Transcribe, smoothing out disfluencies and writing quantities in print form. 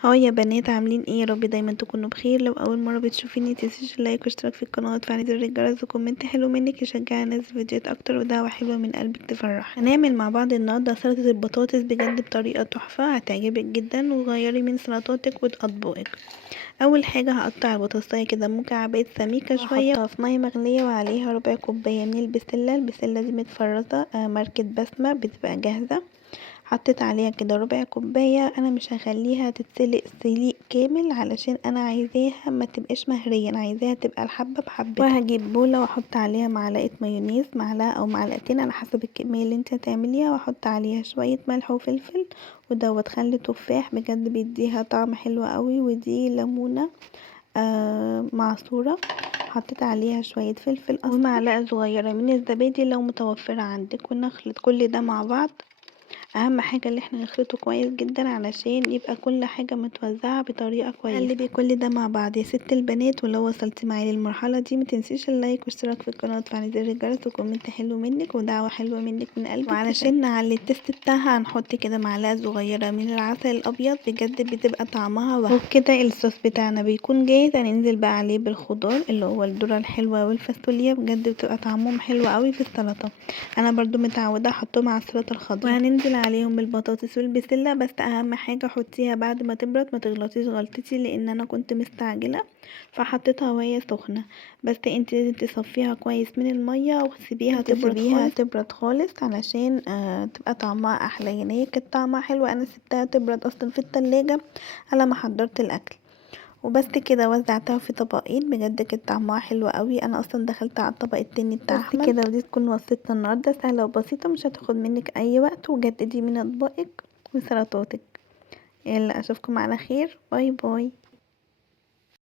هاي يا بنات، عاملين ايه؟ يا رب دايما تكونوا بخير. لو اول مره بتشوفيني متنسيش اللايك واشتراك في القناه وتفعيل زر الجرس وكومنت حلو منك يشجع انزل فيديوهات اكتر، ودعوه حلوه من قلبك تفرح. هنعمل مع بعض النهارده سلطه البطاطس بجد بطريقه تحفه هتعجبك جدا، وغيري من سلطاتك واطباقك. اول حاجه هقطع البطاطسايه كده مكعبات سميكه شويه واحطها في ميه مغليه وعليها ربع كوبايه من البسله دي متفرزه ماركه بسمه بتبقى جاهزه. حطيت عليها كده ربع كوباية. انا مش هخليها تتسلق سليق كامل علشان انا عايزاها ما تبقاش مهرية، انا عايزاها تبقى الحبة بحبة. وهجيب بولة واحط عليها معلقة مايونيز، معلقة او معلقتين على حسب الكمية اللي انت هتعمليها، واحط عليها شوية ملح وفلفل ودوت خل تفاح بجد بيديها طعم حلو قوي، ودي ليمونة معصورة. حطيت عليها شوية فلفل اسمر ومعلقة صغيرة من الزبادي لو متوفرة عندك، ونخلط كل ده مع بعض. اهم حاجة اللي احنا نخلطه كويس جدا علشان يبقى كل حاجة متوزعة بطريقة كويسة. قلبي كل ده مع بعض يا ست البنات، ولو وصلتي معايا للمرحلة دي متنسيش اللايك واشتراك في القناة وتفعيل زر الجرس وكومنت حلو منك ودعوة حلوة منك من قلبك. وعلشان نعلي التست بتاعها هنحط كده معلقة صغيرة من العسل الابيض، بجد بتبقى طعمها وهم. وبكده الصوص بتاعنا بيكون جاهز. هننزل بقى عليه بالخضار اللي هو الذرة الحلوة والفاصوليا، بجد بتبقى طعمهم حلو قوي في السلطة. انا برضو متعودة احطهم على السلطة الخضراء. وهننزل عليهم بالبطاطس والبسله، بس اهم حاجه حطيها بعد ما تبرد، ما تغلطيش غلطتي لان انا كنت مستعجله فحطيتها وهي سخنه. بس انت لازم تصفيها كويس من الميه وتسيبيها تبرد خالص علشان تبقى طعمها احلى. يعني هي كانت طعمها حلو، انا سبتها تبرد اصلا في التلاجة على ما حضرت الاكل. وبس كده وزعتها في طبقين، بجد كانت طعمها حلو قوي. انا اصلا دخلت على الطبق التاني بتاع احمد. كده ودي تكون وصفتنا النهارده سهله وبسيطه، مش هتاخد منك اي وقت، وجددي من اطباقك وسلطاتك. يلا اشوفكم على خير، باي باي.